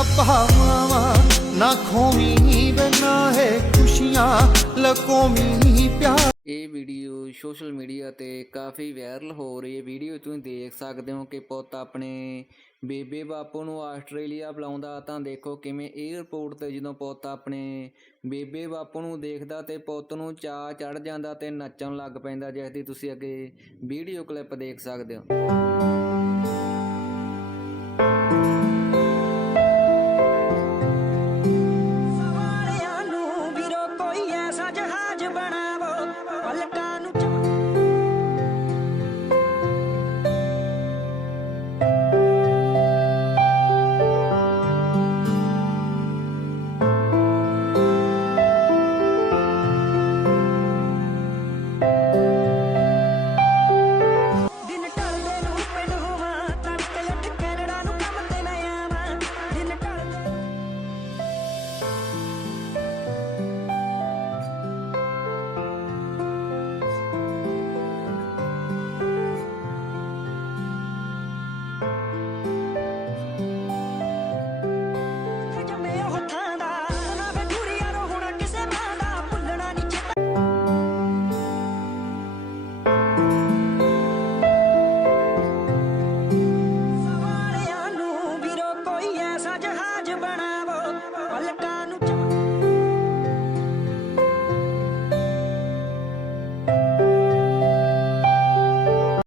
ਰੱਬਾ ਨਾ ਖੋਵੀਂ ਬਨਾ ਹੈ ਖੁਸ਼ੀਆਂ, ਲਕੋਵੀਂ ਪਿਆਰ। ਇਹ ਵੀਡੀਓ ਸੋਸ਼ਲ ਮੀਡੀਆ ਤੇ ਕਾਫੀ ਵਾਇਰਲ ਹੋ ਰਹੀ ਹੈ। ਵੀਡੀਓ ਤੁਸੀਂ ਦੇਖ ਸਕਦੇ ਹੋ ਕਿ ਪੁੱਤ ਆਪਣੇ ਬੇਬੇ ਬਾਪੂ ਨੂੰ ਆਸਟ੍ਰੇਲੀਆ ਬੁਲਾਉਂਦਾ ਤਾਂ ਦੇਖੋ ਕਿਵੇਂ 에ਅਰਪੋਰਟ ਤੇ ਜਦੋਂ ਪੁੱਤ ਆਪਣੇ ਬੇਬੇ ਬਾਪੂ ਨੂੰ ਦੇਖਦਾ ਤੇ ਪੁੱਤ ਨੂੰ ਚਾਅ ਚੜ ਜਾਂਦਾ ਤੇ ਨੱਚਣ ਲੱਗ ਪੈਂਦਾ, ਜਿਸ ਦੀ ਤੁਸੀਂ ਅੱਗੇ ਵੀਡੀਓ ਕਲਿੱਪ ਦੇਖ ਸਕਦੇ ਹੋ। Hola,